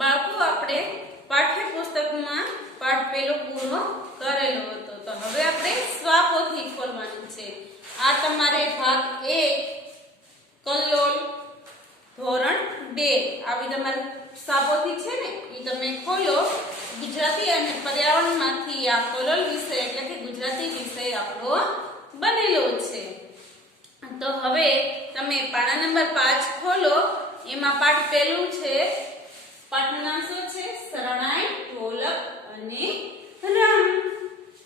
બાળકો આપણે પાઠ્યપુસ્તકમાં પાઠ પહેલો પૂરો કરેલો હતો, તો હવે આપણે સ્વાપોથી ખોલવાનું છે. આ તમારે ભાગ 1 કલ્લોલ ધોરણ 2 આવી તમારે સ્વાપોથી છે ને એ તમે ખોલો. ગુજરાતી અને પર્યાવરણમાંથી આ કલ્લોલ વિષય એટલે કે ગુજરાતી વિષય આપણો બનેલો છે. તો હવે તમે પાના નંબર 5 ખોલો. એમાં પાઠ પહેલું છે. પાઠનું નામ શું છે? શરણાઈ, ઢોલક અને રામ.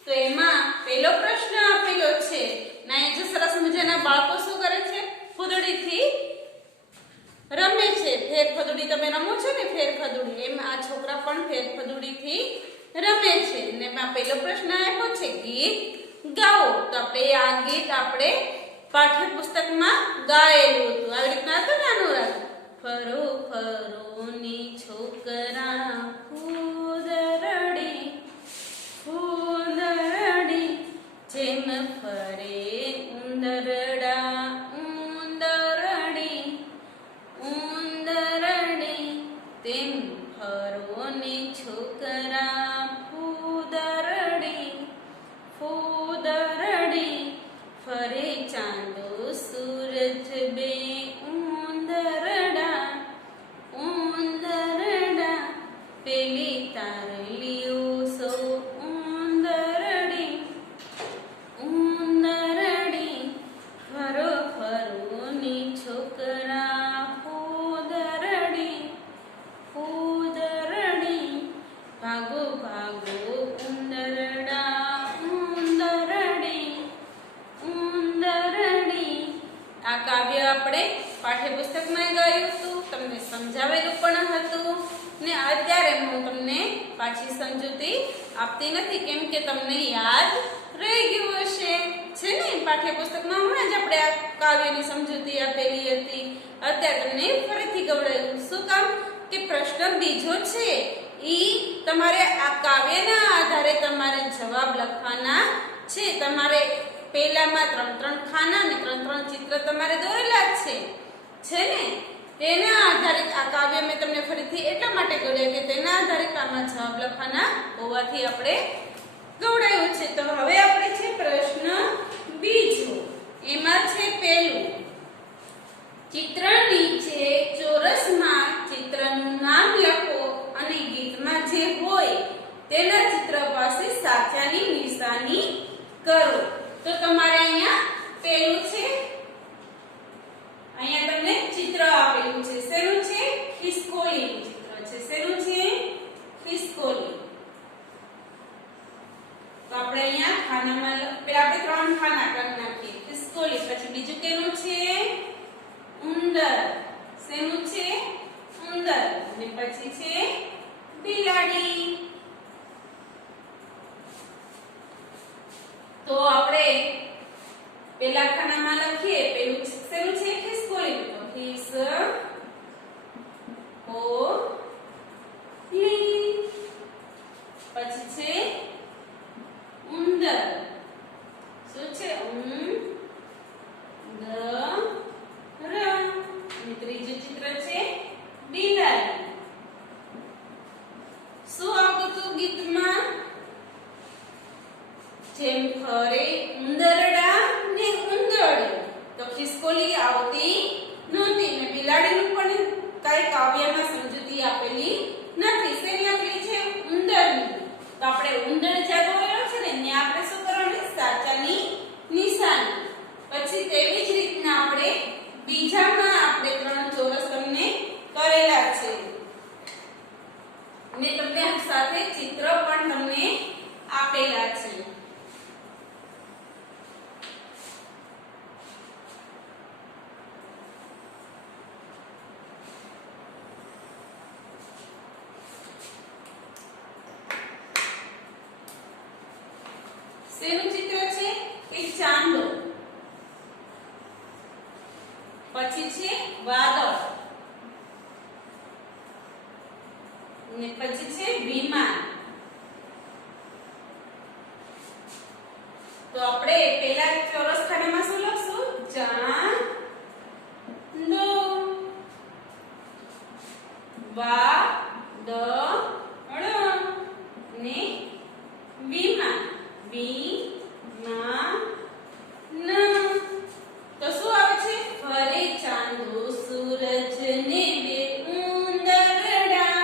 તો એમાં પહેલો પ્રશ્ન આપેલો છે. ના એ જો સરસ મજાના બાળકો શું કરે છે? ફૂદડીથી રમે છે. ફેર ફદુડી તમે રમો છો ને, ફેર ફદુડી, એમ આ છોકરા પણ ફેર ફદુડીથી રમે છે. અને એમાં પહેલો પ્રશ્ન આપ્યો છે ગીત ગાઓ. તો આપણે આ ગીત આપણે પાઠ્યપુસ્તકમાં ગાયેલું હતું. આવી રીતના હતું ને અનુરાગ. ફરો ફરો ની છોકરા ફૂદરડી ફૂદરડી જેમ ફરે ઉંદરડા ઉંદરડી ઉંદરડી તેમ ફરો ની છોકરા ફૂદરડી ફૂદરડી ફરે ચાંદો સૂરજ બે ઉંદરડા ઉંદરડા પેલી તારલીઓ સૌ ઉંદરડી ઉંદરડી ફરો ફરો ની છોકરા ફૂદરડી ફૂદરડી ભાગો ભાગો ઉંદરડા ઉંદરડી ઉંદરડી. આ કાવ્ય આપણે પાઠ્યપુસ્તકમાં ગાયું હતું, તમને સમજાવેલું પણ હતું ને અત્યારે હું તમને પાછી સમજૂતી આપતી નથી કેમ કે તમને યાદ રહી ગયું હશે છે ને. પાઠ્યપુસ્તકમાં હમણાં જ આપણે આ કાવ્યની સમજૂતી આપેલી હતી. અત્યારે તમને ફરીથી ગવડાવ્યું. શું કામ? કે પ્રશ્ન બીજો છે ઈ તમારે આ કાવ્યના આધારે તમારે જવાબ લખવાના છે. તમારે પહેલામાં 3-3 ખાના અને 3-3 ચિત્ર તમારે દોરેલા છે ને. તેના આધારિત આ કાવ્ય મેં તમને ફરીથી એટલા માટે ગવડાવ્યું કે તેના આધારિત આમાં જવાબ લખવાના હોવાથી આપણે ગવડાવ્યું છે. તો હવે આપણે છે પ્રશ્ન બીજો. એમાં છે પહેલું, ચિત્ર નીચે ચોરસમાં ચિત્રનું નામ લખો અને ગીતમાં જે હોય તેના ચિત્ર પાસે સાચાની નિશાની કરો. તો તમારે અહીંયા પહેલું છે, અહીંયા તમને ચિત્ર આપેલું છે. શેનું છે? ખિસકોલીનું ચિત્ર છે. શેનું છે? ખિસકોલી. તો આપણે અહીંયા ખાનામાં પેલા આપણે 3 ખાના કરી નાખીએ. ખિસકોલી, પછી બીજું કેનું છે? ઉંદર. શેનું છે? ઉંદર. અને પછી છે બિલાડી. તો આપણે પેલા ખાનામાં લખીએ. પેલું શેનું છે? ખિસકોલી. તો ખિસકોલી. પછી છે ઉંદર. શું છે? ઉંદર. અને ત્રીજું ચિત્ર છે બિલાડી. શું આવતું હતું ગીતમાં? જેમ ફરે ઉંદરડા ને ઉંદરડી. તો ખિસકોલી આવતી નહોતી ને બિલાડીનું પણ કઈ કાવ્યમાં સમજૂતી આપેલી નથી. શેની આપેલી છે? ઉંદરની. તો આપણે ઉંદર જ્યાં દોરેલો છે ને ત્યાં આપણે શું કરવાનું? સાચાની નિશાની. પછી તેવી જ રીતના આપણે બીજામાં આપણે 3 ચોરસ તમને કરેલા છે ને તમને સાથે ચિત્ર પણ તમને આપેલા છે. શેનું ચિત્ર છે? એક ચાંદો. પછી છે વાદળ ને પછી છે વિમાન. તો આપણે પહેલા ચોરસ ખાનામાં શું લખશું? ચાંદો. વાદળ દ ળ ને વિમાન વી મા ન તો શું આવે છે ફરે ચાંદો સૂરજ ને બે ઉંદરડા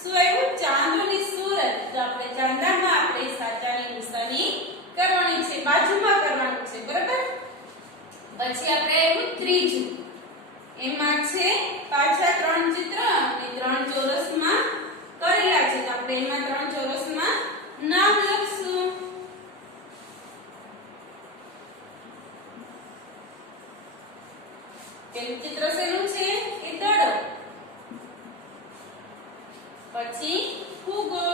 શું આવ્યું ચાંદો ને સૂરજ તો આપણે ચાંદામાં આપણે સાચાની નિશાની કરવાની છે બાજુમાં કરવાનું છે બરાબર પછી આપણે આવ્યું ત્રીજું એમાં છે પાછા ત્રણ ચિત્ર અને ત્રણ ચોરસમાં કરેલા છે તો આપણે એમાં ત્રણ ચોરસમાં નામ લખશું પેલું ચિત્ર શેનું છે એ દડો પછી ફૂગો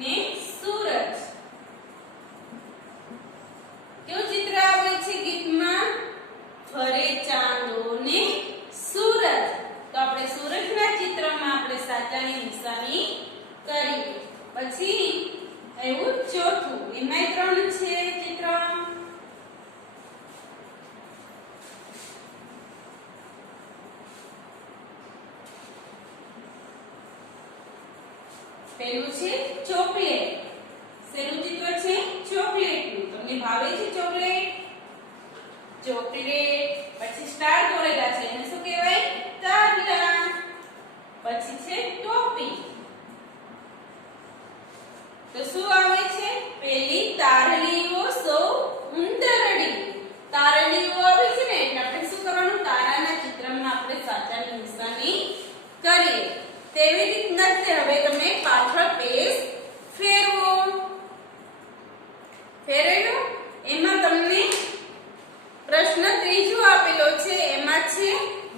ને સૂરજ કેવું ચિત્ર આવે છે ગીતમાં ફરે ચાંદો ને સૂરજ તો આપણે સૂરજના ચિત્રમાં આપણે સાચાની નિશાની કરી પછી એવું ચોથું એમાં ત્રણ છે ચિત્ર પેલું છે ચોકલેટ શેનું ચિત્ર છે ચોકલેટનું તમને ભાવે છે ચોકલેટ ચોકલેટ પછી સ્ટાર દોરેલા છે એને શું કહેવાય તારલા પછી છે ટોપી તો શું આવે છે પેલી તારલીઓ સૌ ઉંદરડી તારલીઓ આવે છે ને એટલે આપણે શું કરવાનું તારાના ચિત્રમાં આપણે સાચાની નિશાની કરીએ તેવી રીતના જ હવે તમે પાછળ પેજ ફેરવો ફેરવ્યો એમાં તમને પ્રશ્ન ત્રીજો આપેલો છે એમાં છે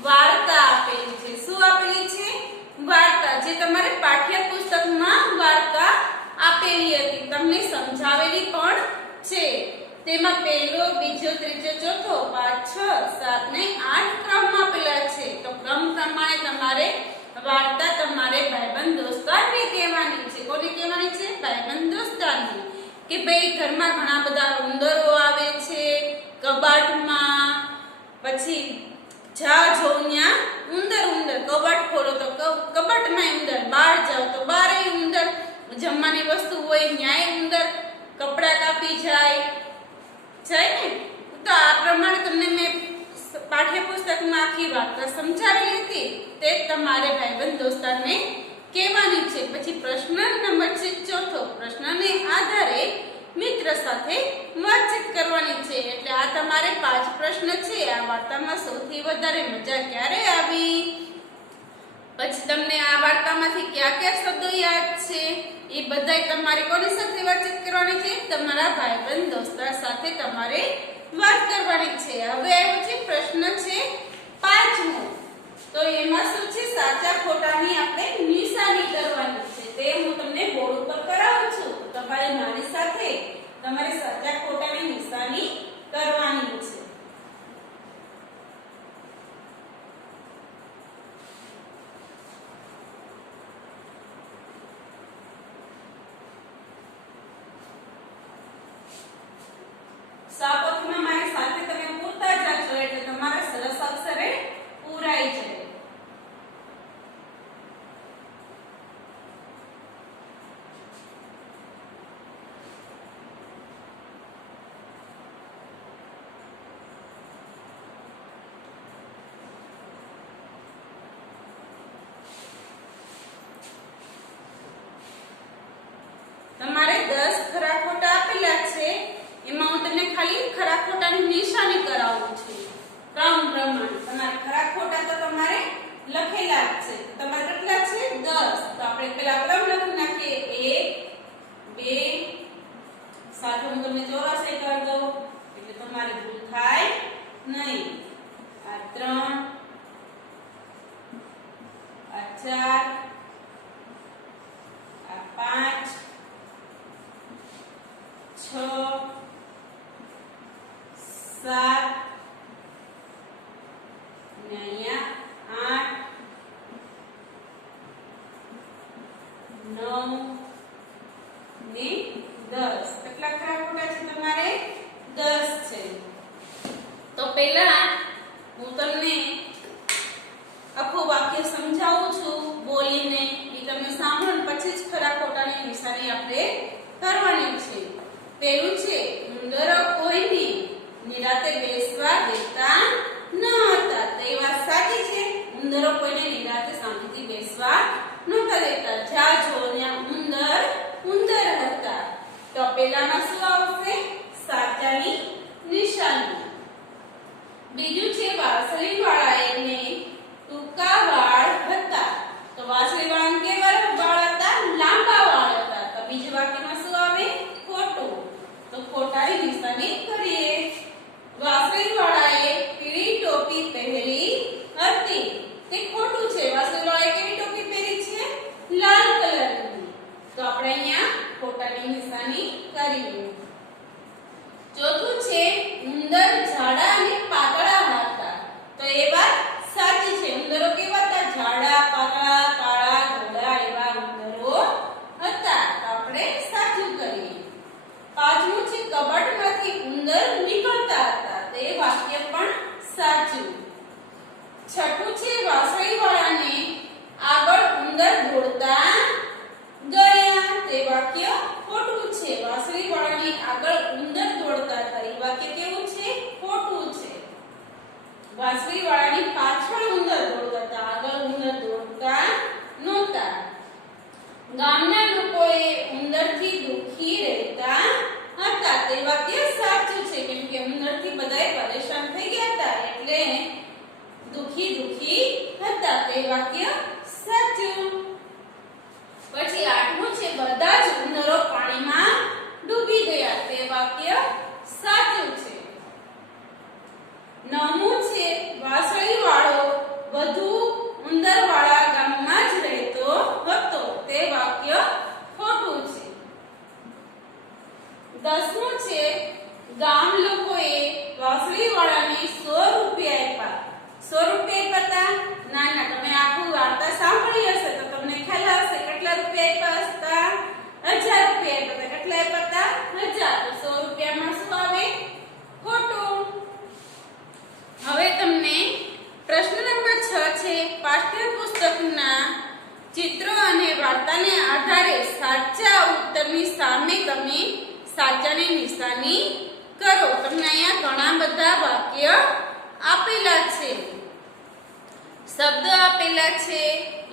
વાર્તા આપેલી છે શું આપેલી છે વાર્તા જે તમારે પાઠ્યપુસ્તકમાં વાર્તા આપેલી હતી તમને સમજાવેલી પણ છે તેમાં પહેલો બીજો ત્રીજો ચોથો 5 6 7 ને 8 ક્રમમાં આપેલા છે તો ક્રમ પ્રમાણે તમારે વાર્તા તમારે ભાઈબંધ દોસ્તારને કહેવાની છે કોને કહેવાની છે ભાઈબંધ દોસ્તારને કે ભાઈ ઘરમાં ઘણા બધા ઉંદરો આવે છે કબાટમાં પછી જા જો ન્યા ઉંદર ઉંદર કબાટ ખોલો તો કબાટમાં ઉંદર બહાર જાવ તો બારે ઉંદર જમવાની વસ્તુ હોય ન્યાય ઉંદર કપડા કાપી જાય ને તો આ પ્રમાણે તમને મેં પાઠ્યપુસ્તકમાં આખી વાર્તા સમજાવેલી હતી તે તમારે ભાઈબંધ દોસ્તારને કહેવાની છે પછી પ્રશ્ન નંબર છે ચોથો પ્રશ્નને આધારે મિત્ર સાથે વાતચીત કરવાની છે એટલે આ તમારે 5 પ્રશ્ન છે આ વાર્તામાં સૌથી વધારે મજા ક્યારે આવી પછી તમને આ વાર્તામાંથી કયા કયા શબ્દો યાદ છે એ બધાય તમારે કોની સાથે વાતચીત કરવાની છે તમારા ભાઈબંધ દોસ્તાર સાથે તમારે વાત કરવાની છે હવે આવ્યો છે પ્રશ્ન છે 5મો તો એમાં શું છે સાચા ખોટાની આપણે નિશાની કરવાની છે તે હું તમને બોર્ડ ઉપર કરાવું છું તમારે મારી સાથે તમારે સાચા ખોટાની નિશાની કરવાની છે સાપોથમાં મારી સાથે તમે પૂરતા જાજો એટલે તમારા સરસ અક્ષરે પૂરાઈ જાય તમારે 10 ખરા ખોટા આપેલા છે એમાં હું તમને ખાલી ખરા ખોટાની નિશાની કરાવું છું ક્રમ પ્રમાણે તમારે ખરા ખોટા તો તમારે લખેલા જ છે તમારે કેટલા છે 10 તો આપણે પહેલા ક્રમ લખી નાખીએ 1 2 સાથે હું તમને ચોરસે કરી દઉં એટલે તમારે ભૂલ થાય નહીં આ 3 આ 4 આ 5 6 7 ને અહીંયા 8 9 ને 10 કેટલા ખરા ખોટા છે તમારે 10 છે તો પહેલા હું તમને આપણે કરવાની છે. પેલું છે ઉંદરો કોઈને નિરાતે બેસવા દેતા ન હતા. તો એ વાત સાચી છે. ઉંદરો કોઈને નિરાતે શાંતિથી બેસવા નહોતા દેતા. જ્યાં જો ત્યાં ઉંદર ઉંદર હતા. તો પેલામાં શું આવશે? સાચાની નિશાની. બીજું છે વાંસળી વાળા એને ટૂંકા વાળ હતા. તો વાંસળી વાળા કેવા વાળ હતા? લાંબા વાળ હતા. તો બીજું વાક્યમાં શું આવે? ખોટું. તો ખોટાની નિશાની કરીએ. વાંસળી વાળાએ પીળી ટોપી પહેરી હતી. તે ખોટું છે. વાંસળી વાળાએ કેવી ટોપી પહેરી છે? લાલ કલરની. તો આપણે અહીંયા ખોટાની નિશાની કરીએ. ચોથું છે ઉંદર જાડા અને પાતળા હતા. તો એ વાત સાચી છે. ઉંદરો કેવા હતા? જાડા, પાતળા, કાળા, ધોળા એવા ઉંદરો હતા. તો આપણે સાચું કરીએ. પાંચમું છે કબાટમાંથી ઉંદર નીકળતા હતા. તો એ વાક્ય પણ સાચું. છઠ્ઠું છે વાંસળી વાળાને આગળ ઉંદર દોડતા ગયા. તે વાક્ય ખોટું છે. વાંસળી વાળાની આગળ ઉંદર દોડતા હતા. એ વાક્ય કેવું છે? ખોટું છે. વાંસળી વાળાની પાછળ ઉંદર દોડતા હતા. આગળ ઉંદર દોડતા નહોતા. ગામના લોકોએ ઉંદરથી દુખી રહેતા હતા. તે વાક્ય સાચું છે. કેમ કે ઉંદરથી બધાય પરેશાન થઈ ગયા હતા એટલે દુખી હતા. તે વાક્ય સાચું. પછી આઠમું છે બધા જ ઉંદરો પાણીમાં ડૂબી ગયા. તે વાક્ય સાચું છે. નવમું છે વાંસળી વાળો વધુ ઉંદર વાળા ગામમાં જ રહેતો હતો. તે વાક્ય ખોટું છે. દસમું છે ગામ લોકોએ વાંસળી વાળાને 100 રૂપિયા આપ્યા. 100 રૂપિયા આપ્યા. ના ના, તમે આખું વાર્તા સાંભળી હશે તો તમને ખ્યાલ હશે કેટલા રૂપિયા આપ્યા હતા? 1000 રૂપિયા આપ્યા હતા. કેટલા આપ્યા હતા? 1000. તો 100 રૂપિયામાં શું આવે? ખોટું. હવે તમને પ્રશ્ન નંબર 6 છે પાઠ્યપુસ્તકના ચિત્રો અને વાર્તાને આધારે સાચા ઉત્તરની સામે તમે સાચાની નિશાની કરો. તમને અહીંયા ઘણા બધા વાક્ય આપેલા છે, શબ્દ આપેલા છે.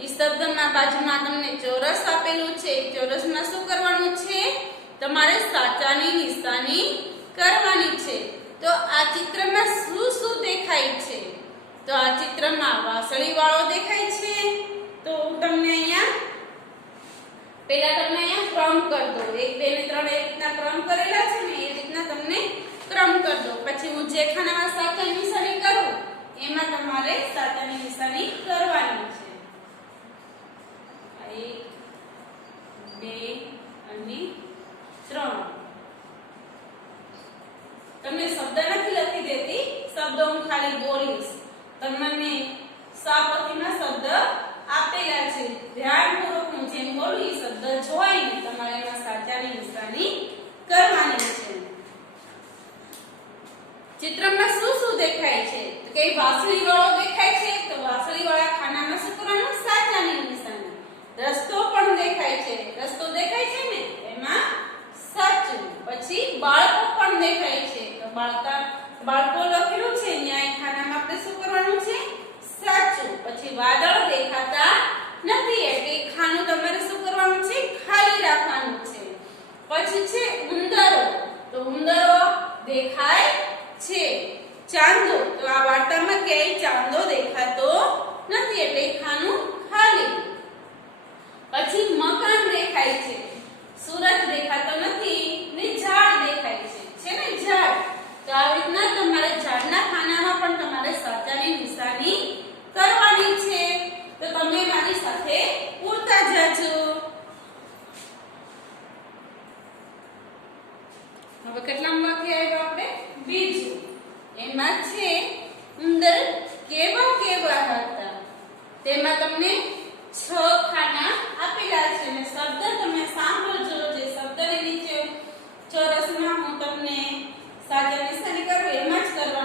એ શબ્દમાં બાજુમાં તમને ચોરસ આપેલું છે. ચોરસમાં શું કરવાનું છે? તમારે સાચાની નિશાની કરવાની છે. તો આ ચિત્રમાં શું શું દેખાય છે? તો આ ચિત્રમાં વાંસળી વાળો દેખાય છે. તો તમને અહીંયા પહેલા તમને અહીંયા ક્રમ કરી દો. 1 2 ને 3 એ રીતના ક્રમ કરેલા છે ને એ રીતના તમને ક્રમ કરી દો. પછી હું જે ખાનામાં સાચાની નિશાની કરું એમાં તમારે સાચાની નિશાની કરવાની છે. 1 2 અને 3. તમને શબ્દ નથી લખી દેતી, શબ્દ હું ખાલી બોલીશ. તમને સાપથીમાં શબ્દ આપેલા છે. ધ્યાનપૂર્વક હું જેમ બોલું એ શબ્દ જોઈને તમારે એમાં સાચાની નિશાની કરવાની છે. ચિત્રમાં શું શું દેખાય છે? તો કે વાંસળી વાળો દેખાય છે. તો વાંસળી વાળા ખાનામાં શું કરવાનું? સાચાની નિશાની. રસ્તો પણ દેખાય છે. રસ્તો દેખાય છે ને એમાં સાચું. પછી બાળકો પણ દેખાય છે. તો બાળકો લખેલું છે ન્યાય ખાનામાં આપણે શું કરવાનું છે? સાચું. પછી વાદળ દેખાતા નથી એટલે ખાનું તમારે શું કરવાનું છે? ખાલી રાખવાનું છે. પછી છે ઉંદરો. તો ઉંદરો દેખાય છે. ચાંદો. તો આ વાર્તામાં ક્યાંય ચાંદો દેખાતો નથી એટલે ખાનું ખાલી. પછી મકાન દેખાય છે. સૂરજ દેખાતો નથી ને ઝાડ દેખાય છે. છે ને ઝાડ. તો આ રીતના તમારે ઝાડના ખાનામાં પણ તમારે સાચાની નિશાની કરવાની છે. તો તમે મારી સાથે પૂરતા જાજો. હવે કેટલા વાક્ય આવ્યા આપણે? બીજું. એમાં છે ઉંદર કેવા કેવા હતા. તેમાં તમને 6 ખાના આપેલા છે અને શબ્દ તમે સાંભળજો. જે શબ્દની નીચે ચોરસમાં હું તમને સાચા નિશાની કરું એમાં જ કરવાનું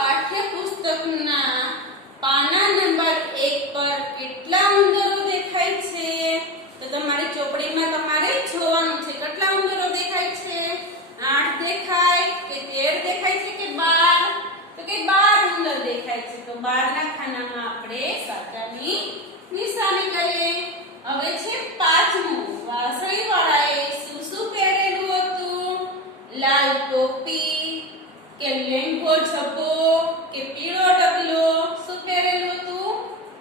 પાઠ્યપુસ્તકના પાના નંબર 1 પર કેટલા ઉંદરો દેખાય છે? તો તમારી ચોપડીમાં તમારે જોવાનું છે કેટલા ઉંદરો દેખાય છે. 8 દેખાય કે 13 દેખાય છે કે 12? તો કે 12 ઉંદર દેખાય છે. તો 12 ના ખાનામાં આપણે સાચાની નિશાની કરીએ. હવે છે પાંચમું. વાસળીવાળાએ શું પહેરેલું હતું? લાલ ટોપી કે લેંઘો ઝભ્ભો કે પીળો ડગલો? શું પહેરેલું હતું?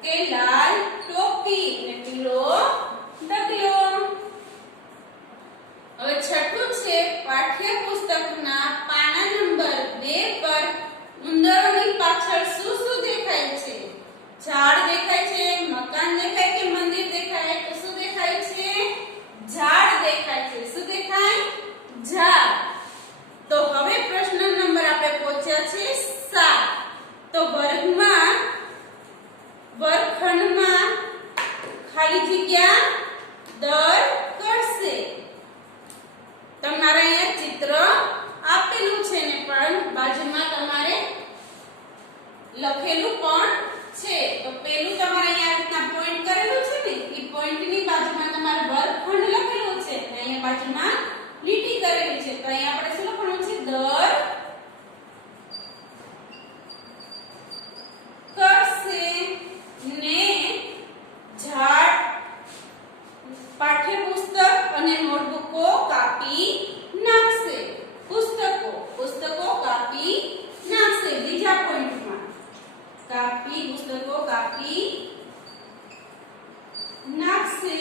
કે લાલ ટોપી અને પીળો ડગલો. હવે છઠ્ઠું છે પાઠ્યપુસ્તકના પાના નંબર 2 પર ઉંદરોની પાછળ શું દેખાય છે? ઝાડ દેખાય છે, મકાન દેખાય કે મંદિર દેખાય? તો શું દેખાય છે? ઝાડ દેખાય છે. શું દેખાય? ઝાડ. તો હવે પ્રશ્ન નંબર આપણે પહોંચ્યા છે 7. તો વર્ગખંડમાં ખાલી જગ્યા દર કરશે. તમારે અહીંયા ચિત્ર આપેલું છે ને પણ બાજુમાં તમારે લખેલું પણ છે. તો પેલું તમારે અહીંયા રીતના પોઈન્ટ કરેલું છે ને એ પોઈન્ટની બાજુમાં તમારે વર્ગખંડ લખેલું છે અને અહીંયા બાજુમાં લીટી કરેલી છે. તો અહીંયા આપણે શું લખવાનું છે? દર કરશે ને ઝાડ પાઠ્યપુસ્તક અને નોટબુકો કાપી નાખશે. પુસ્તકો કાપી નાખશે. બીજા પોઈન્ટમાં પુસ્તકો કાપી નાખશે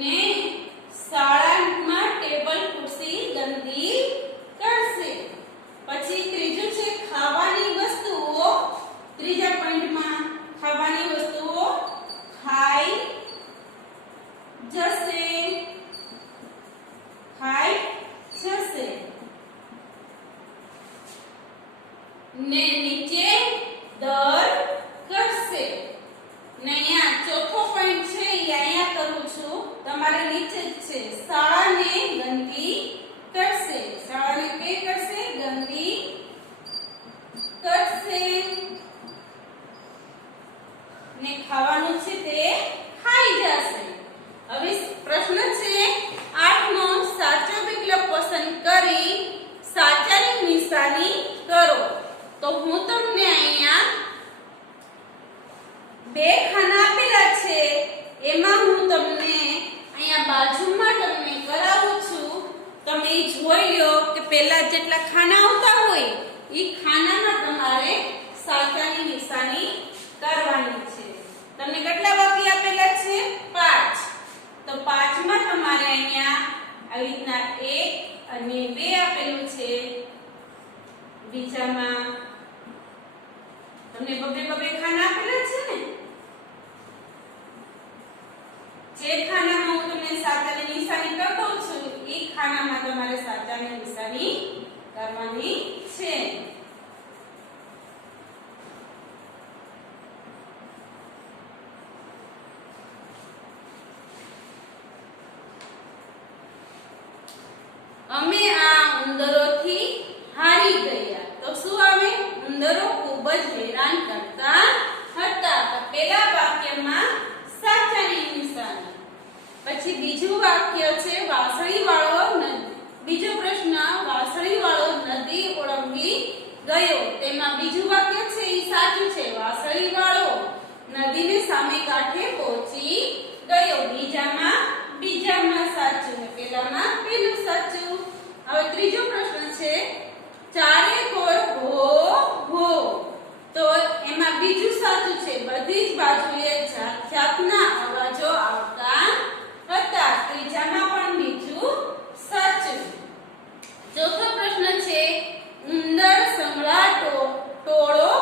ને શાળામાં ટેબલ ખુરશી ગંદી કરશે. પછી ત્રીજું છે ખાવાની વસ્તુઓ. ત્રીજા પોઈન્ટમાં ખાવાની વસ્તુઓ ખાઈ જશે. ને નીચે દર કરશે. ને અહીંયા ચોથો પોઈન્ટ છે એ અહીંયા કરું છું. તમારે નીચે જ છે. શાળાને ગંદી કરશે. શાળાને કે કરશે? ગંદી કરશે. ને ખાવાનું છે તે ખાઈ જશે. હવે પ્રશ્ન છે 8મો. સાચો વિકલ્પ પસંદ કરી સાચાની નિશાની કરો. તો હું તમને અહીંયા 2 ખાના આપેલા છે. એમાં હું તમને અહીંયા બાજુમાં તમને કરાવું છું. તમે જોઈ લો કે પહેલા જેટલા ખાના આવતા હોય એ ખાનામાં તમારે સાચાની નિશાની કરવાની છે. તમને કેટલા વાક્ય આપેલા છે? 5. તો 5માં તમારે અહીંયા આવી રીતના 1 અને 2 આપેલું છે. બીજામાં તમને બબે ખાના આપેલા છે ને. જે ખાનામાં હું તમને સાચાની નિશાની કરી દઉં છું એ ખાનામાં તમારે સાચાની નિશાની કરવાની છે. અમે આ ઉંદરોથી હારી ગયા. તો શું આવે? ઉંદરો ખૂબ જ હેરાન કરતા હતા. તો પહેલા વાક્યમાં સાચાની નિશાની. પછી બીજું વાક્ય છે વાસળીવાળો નદી. બીજો પ્રશ્ન વાસળીવાળો નદી ઓળંગી ગયો. તેમાં બીજું વાક્ય છે એ સાચું છે. વાસળીવાળો નદીને સામે કાંઠે પહોંચી ગયો. બીજામાં સાચું ને પહેલામાં પેલું સાચું. હવે ત્રીજો પ્રશ્ન છે ચારે કોર હો હો. તો એમાં બીજું સાચું છે. બધી જ બાજુએ જાતના અવાજો આવતા હતા. ત્રીજામાં પણ બીજું સાચું. ચોથો પ્રશ્ન છે ઉંદર સંગળાટો ટોળો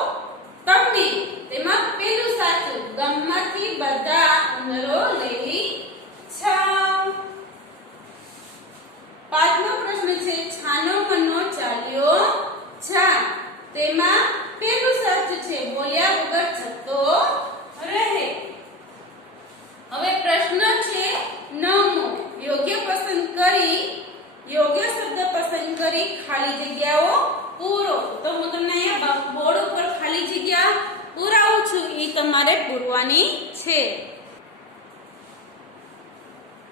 કંબી. તેમાં પેલું સાચું. ગામમાંથી બધા ઉંદરો લઈ છાવ. પાંચમો પ્રશ્ન છે છાનો મનો ચાલ્યો જા. તેમાં પેલું સાચું છે. બોલ્યા વગર જતો રહે. હવે પ્રશ્ન છે 9મો. યોગ્ય શબ્દ પસંદ કરી ખાલી જગ્યાઓ પૂરો. તો હું તમને અહીંયા બોર્ડ ઉપર ખાલી જગ્યા પુરાવું છું, એ તમારે પૂરવાની છે.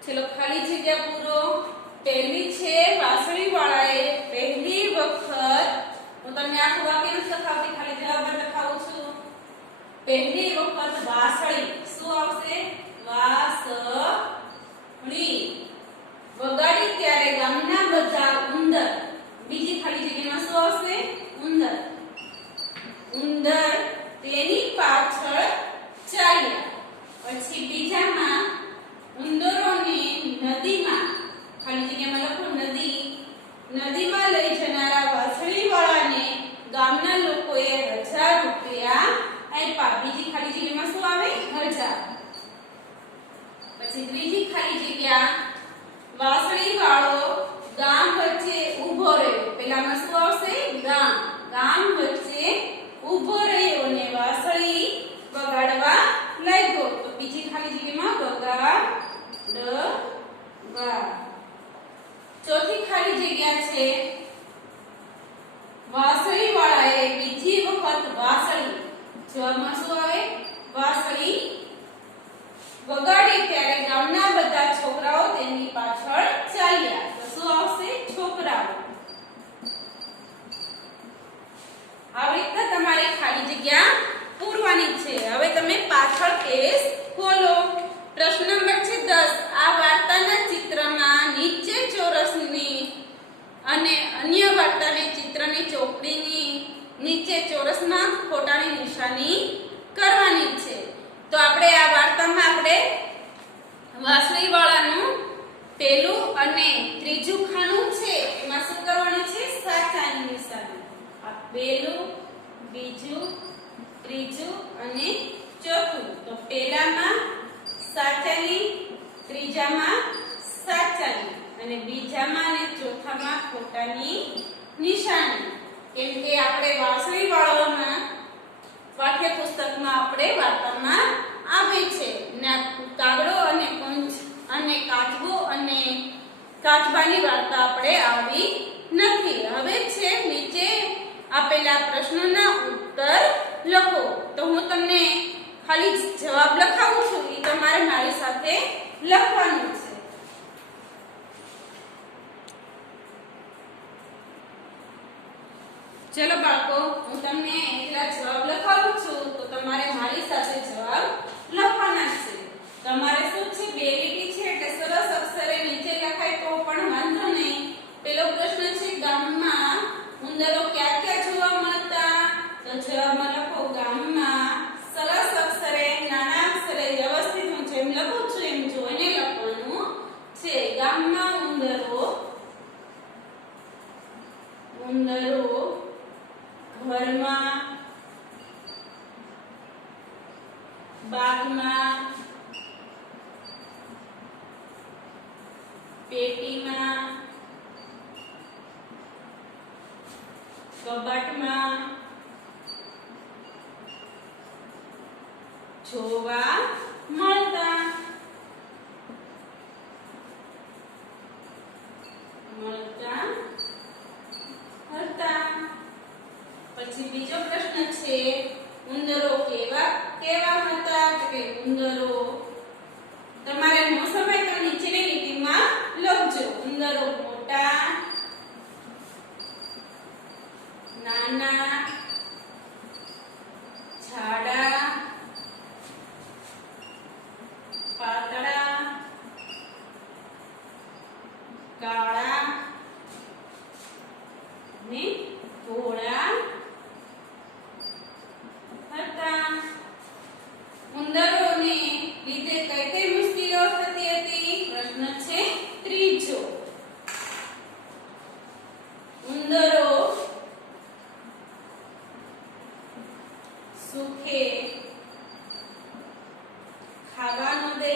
ચલો ખાલી જગ્યા પૂરો. પહેલી છે વાસળી વાળાએ પહેલી વખત, હું તમને આખું વાક્ય નથી લખાવતી, ખાલી જવાબ જ લખાવું છું. પહેલી વખત વાસળી, શું આવશે? વાસળી વગાડી ત્યારે ગામના બધા ઉંદર, બીજી ખાલી જગ્યામાં શું આવશે? ઉંદર. ઉંદર તેની પાછળ ચાલ્યા. પછી બીજામાં ઉંદરોને નદીમાં, ખાલી જગ્યામાં લખો નદી, નદીમાં લઈ જનારા વાસળી વાળાને ગામના લોકોએ 1000 રૂપિયા આપ્યા. બીજી ખાલી જગ્યામાં શું આવે? 1000. પછી ત્રીજી ખાલી જગ્યા વાસળી વાળો ગામ વચ્ચે ઊભો રહ્યો. પેલામાં શું આવશે? ગામ. ગામ વચ્ચે ઊભો રહ્યો અને વાસળી વગાડવા લાગ્યો. તો બીજી ખાલી જગ્યામાં વગાડવા. ચોથી ખાલી જગ્યા છે વાસળી વાળાએ બીજી વખત વાસળી, જવાબમાં શું આવે? વાસળી વગાડી ત્યારે ગામના બધા છોકરાઓ તેની પાછળ ચાલ્યા. તો શું આવશે? છોકરાઓ. આવી રીતના તમારે ખાલી જગ્યા પૂરવાની છે. હવે તમે પાછળ પેજ ખોલો. પ્રશ્ન નંબર છે 10. આ વાર્તાના ચિત્રમાં નીચે ચોરસની અને અન્ય વાર્તાને ચિત્રની ચોકડીની નીચે ચોરસમાં ખોટાની નિશાની કરવાની છે. તો આપણે આ વાર્તામાં આપણે વાસળી વાળાનું પહેલું અને ત્રીજું ખાનું છે, એમાં શું કરવાનું છે? સાચાની નિશાની. આ પહેલું, બીજું, ત્રીજું અને ચોથું. તો પહેલામાં સાચાની, ત્રીજામાં સાચાની અને બીજામાં અને ચોથામાં ખોટાની નિશાની. કેમ કે આપણે વાસળી વાળામાં પાઠ્યપુસ્તકમાં આપણે વાર્તામાં આવે છે ને કાગડો અને કુંજ અને કાચબો અને કાચબાની વાર્તા આપણે આવી નથી. હવે છે નીચે આપેલા પ્રશ્નોના ઉત્તર લખો. તો હું તમને ખાલી જવાબ લખાવું છું, એ તમારે મારી સાથે લખવાનું છે. ચલો બાળકો, હું તમને એકલા જવાબ લખાવું છું, તો તમારે મારી સાથે જવાબ લખવાના છે. તમારે શું છે? બે લીટી છે એટલે સરસ અક્ષરે નીચે લખાય તો પણ વાંધો નહીં. પેલો પ્રશ્ન છે ગામમાં ઉંદરો ક્યાં ક્યાં જોવા મળતા? તો જવાબમાં લખો ગામમાં. સરસ અક્ષરે, નાના અક્ષરે વ્યવસ્થિત હું જેમ લખું છું એમ જોઈને લખવાનું છે. ગામમાં ઉંદરો ઘરમાં, બાગમાં, પેટીમાં, કબાટમાં જોવા મળતા. હતા. પછી બીજો પ્રશ્ન છે ઉંદરો કેવા કેવા હતા? કે ઉંદરો, તમારે નો સમય તો નીચેની લીટીમાં લખજો. ઉંદરો મોટા, નાના, જાડા, પાતળા, કાળા ને ધોળા હતા. ઉંદરોને લીધે કઈ કઈ મુશ્કેલીઓ થતી હતી? પ્રશ્ન છે ત્રીજો. ઉંદરો સુખે ખાવા ન દે,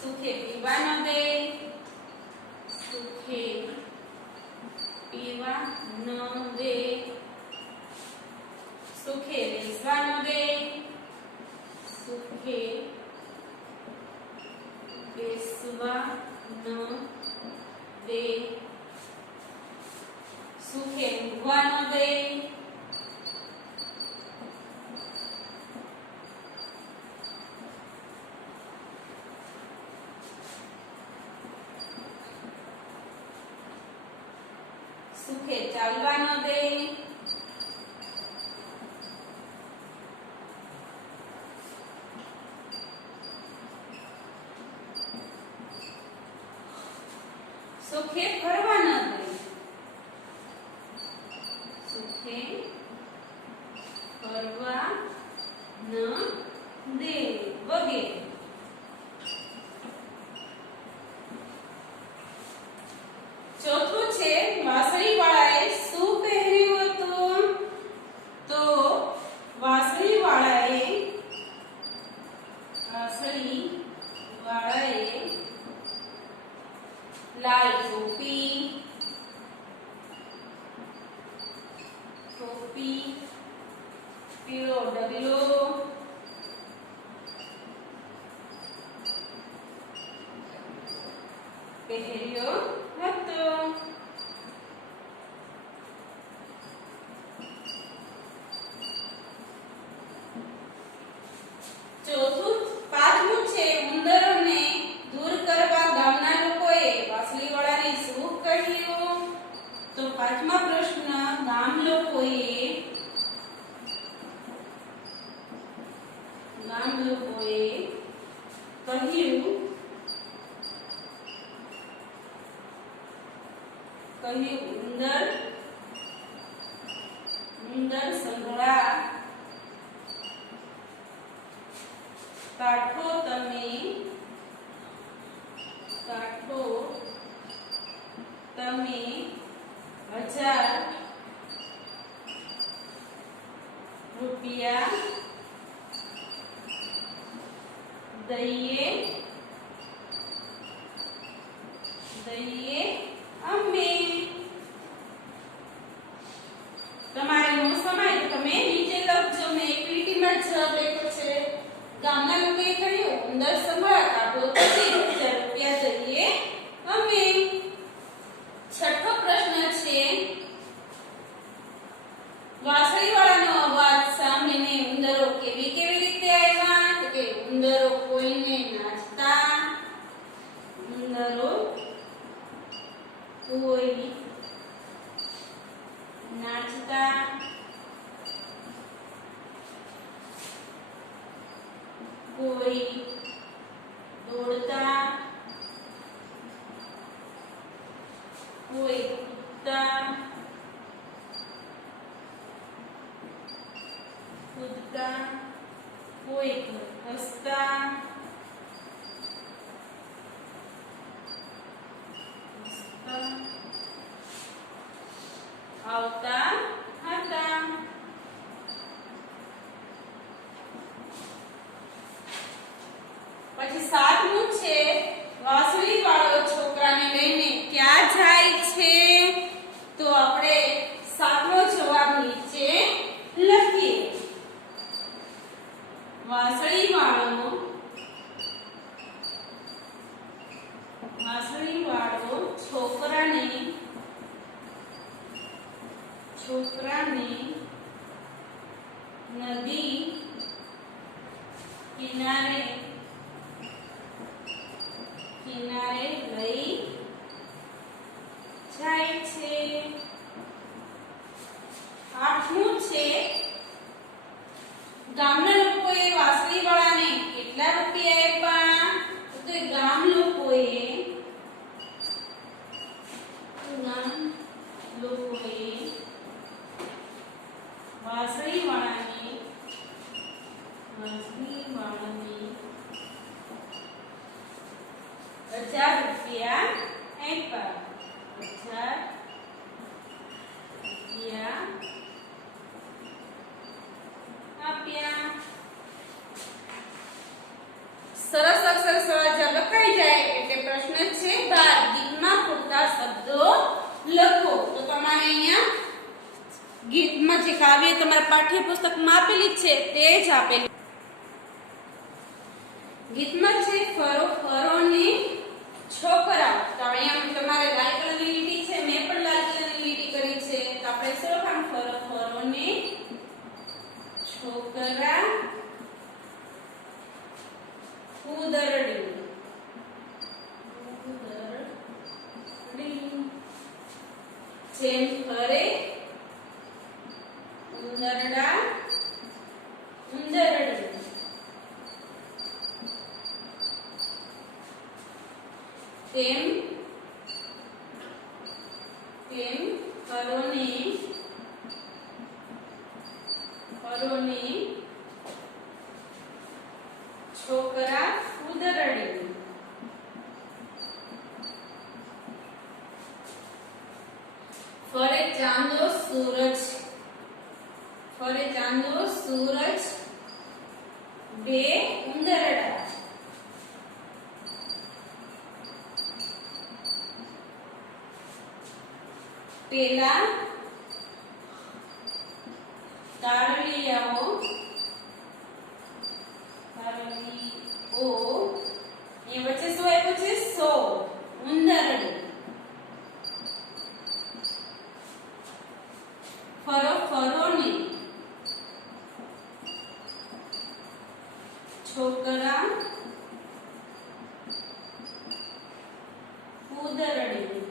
સુખે પીવા ન દે, સુખે પીવા ન દે, સુખે બેસવા ન દે, સુખે બેસવા બેસવા ન દે, સુખે ઊંઘવા ન દે, સુખે ચાલવા ન દે, સુખે ફરવા ન દે, સુખે ફરવા ન દે વગેરે. ચોથું છે વાંસળી વાળાએ શું પહેર્યું હતું? તો વાંસળી વાળાએ લાલ ટોપી, પીળો ડગલો, પહેર્યો હતો. પાંચમું છે ઉંદરોને દૂર કરવા ગામના લોકોએ વાંસળીવાળાને શું કહ્યું? તો પાંચમા પ્રશ્ન, ગામ લોકોએ કહ્યું ઉંદર સંભળા, કાઢો તમે 1000 રૂપિયા દઈએ અમે. તમારે નો સમય તમે નીચે લખજો. મેં એક લીટીમાં જવાબ લખ્યો છે. ગામના લોકોએ કહ્યું ઉંદર સંભાળ, કાઢો તો 1000 રૂપિયા દઈએ અમે. છઠ્ઠો પ્રશ્ન છે વાંસળીવાળાનો અવાજ સાંભળીને ઉંદરો કેવી રીતે આવ્યા? તો કે ઉંદરો કોઈને નાચતા, કોઈ દોડતા, કોઈ કૂદતા, કોઈ હસતા, આવતા હતા. પછી સાતમું છે વાંસળી વાળો છોકરાને લઈને ક્યાં જાય છે? તો આપણે સાતમો જવાબ નીચે લખીએ. વાંસળી વાળો છોકરાને નદી કિનારે લઈ જાય છે. આઠમું છે ગામના લોકોએ વાંસળીવાળાને કેટલા રૂપિયા આપ્યા? તો ગામ લોકોએ વાંસળીવાળાને 1000 રૂપિયા આપ્યા. 1000 રૂપિયા આપ્યા. સરસ અક્ષર સ્વરાજ્ય લખાઈ જાય એટલે પ્રશ્ન છે 12. ગીતમાં પૂરતા શબ્દો લખો. તો તમારે અહીંયા ગીતમાં જે કાવ્ય તમારા પાઠ્યપુસ્તકમાં આપેલી છે તે જ આપેલી. ગીતમાં છે ફરો ફરો ને જેમ ફરે ઉંદરડા ઉંદરડી, તેમ તેમ ફરોને ફરોને છોકરા ઉંદરડી, ફરે ચાંદો સૂરજ, ફરે ચાંદો સૂરજ બે ઉંદરડા, પેલા તારલિયાઓ તારલીઓ એ વચ્ચે શું આપ્યું છે? સો ઉંદરડી, ફરો ફરોને છોકરા ઉંદરડી,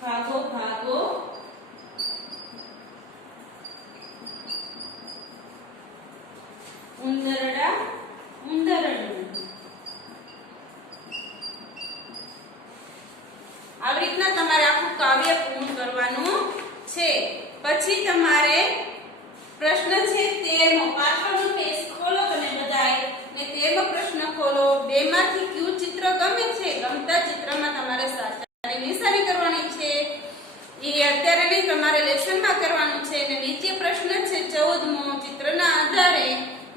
ભાગો ભાગો ઉંદરડા ઉંદરડી. આવી રીતના તમારે આખું કાવ્ય પૂર્ણ કરવાનું છે. પછી તમારે પ્રશ્ન છે 13મો, પાછળનું પેજ ખોલો તમે બધાય ને 13મો પ્રશ્ન ખોલો. બે માંથી કયું ચિત્ર ગમે છે? ગમતા ચિત્રમાં તમારે સાચાની નિશાની કરવાની છે. એ અત્યારે નહીં, તમારે લેસનમાં કરવાનું છે. અને નીચે પ્રશ્ન છે 14મો, ચિત્રના આધારે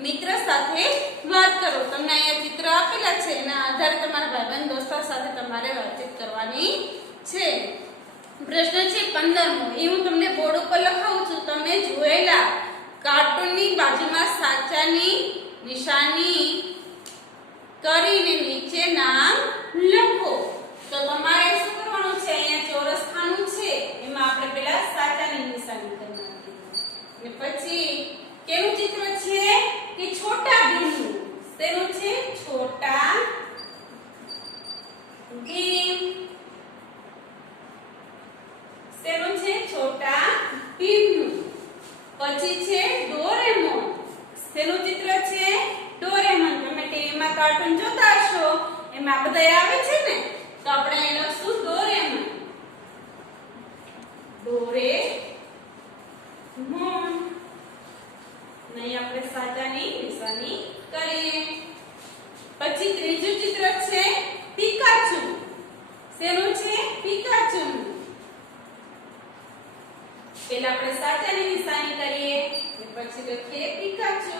મિત્ર સાથે વાત કરો. તમને અહીંયા ચિત્ર આપેલા છે, એના આધારે તમારા ભાઈબંધ દોસ્તો સાથે તમારે વાતચીત કરવાની છે. પ્રશ્ન છે 15મો, એ હું તમને બોર્ડ ઉપર લખાવું છું. તમે જોયેલા કાર્ટૂનની બાજુમાં સાચાની નિશાની કરીને નીચે નામ લખો. તો તમારે શું કરવાનું છે? અહીંયા ચોરસ ખાનું છે, એમાં આપણે પહેલા સાચાની નિશાની કરવાની. અને પછી કેવું ચિત્ર છે? કે છોટા ભીમનું. તેનું છે છોટા ભીમ. તેનું છે છોટા ભીમનું. પછી છે ડોરેમોન. તેનું ચિત્ર છે ડોરેમોન. તમે ટીવીમાં કાર્ટૂન જોતા હશો, એમાં બધા આવે છે ને, તો આપણે અહીં લખશું ડોરેમોન. ડોરેમોન. નહીં આપણે સાચાની નિશાની કરીએ. પછી ત્રીજું ચિત્ર છે પિકાચુ. શેનું છે? પિકાચુ. પહેલા આપણે સાચાની નિશાની કરીએ, પછી લખીએ પિકાચુ.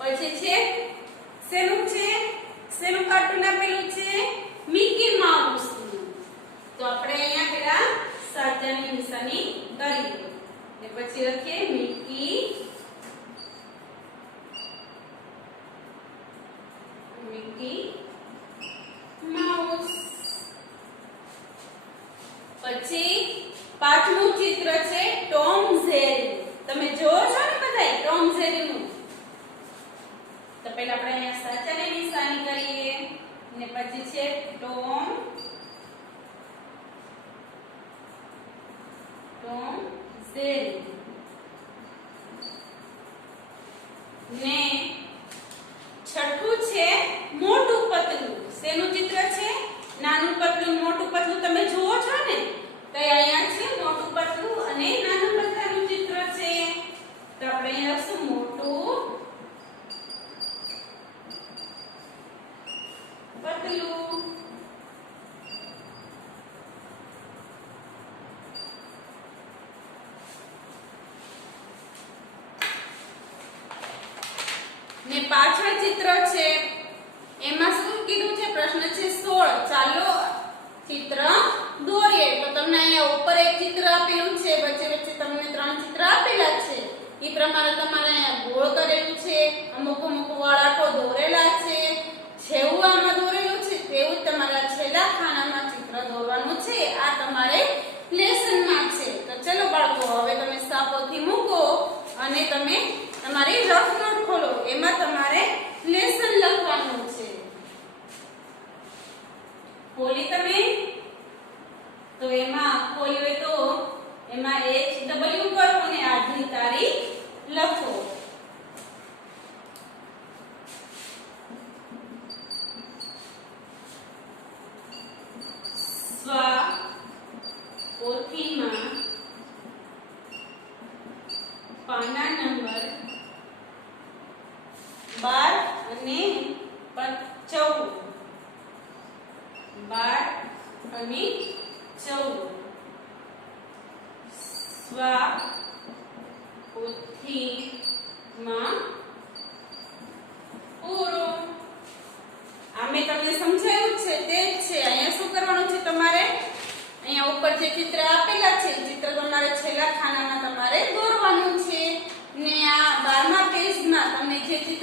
પછી છે શેનું છે? શેનું કાર્ટૂન આપેલું છે? Mickey mouse. તો આપણે અહીંયા પહેલા સાચાની નિશાની કરીએ ને પછી લખીએ મિકી માઉસ. પછી પાંચમું ચિત્ર છે ટોમ જેરી. તમે જોવો છો ને બધાય ટોમ જેરીનું? તો પહેલા આપણે અહીંયા સાચાની નિશાની કરીએ ને પછી છે ટોમ જેરી. ને છઠ્ઠું છે મોટું પતલું. શેનું ચિત્ર છે? નાનું પતલું મોટું પતલું. તમે જુઓ છો ને, તો અહીંયા છે મોટું પતલું અને નાનું પતલું ચિત્ર છે. તો આપણે અહીંયા લખશું મોટું પતલું. ને પાછળ ચિત્ર છે, એમાં શું કીધું છે? પ્રશ્ન છે 16. ચાલો ચિત્ર દોરીએ. તો તમને અહીંયા ઉપર એક ચિત્ર આપેલું છે, વચ્ચે વચ્ચે તમને 3 ચિત્ર આપેલા છે. એ પ્રમાણે તમારે અહીંયા ગોળ કરેલું છે, અમુક અમુક વળાંકો દોરેલા છે. જેવું આમાં દોરેલું છે તેવું જ તમારા છેલ્લા ખાનામાં ચિત્ર દોરવાનું છે. આ તમારે લેસનમાં છે. તો ચલો બાળકો, હવે તમે સાપોથી મૂકો અને તમે તમારી રફ નોટ ખોલો. એમાં તમારે લેસન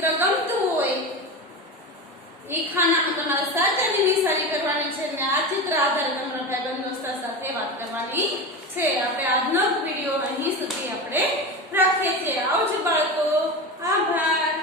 ચિત્ર ગમતું હોય એ ખાનામાં તમારે સાચાની નિશાની કરવાની છે અને આ ચિત્ર આધારે તમારા ભાઈબંધ દોસ્ત સાથે વાત કરવાની છે. આપણે આજનો વિડિયો અહીં સુધી આપણે રાખીએ છીએ. આવજો બાળકો. આભાર.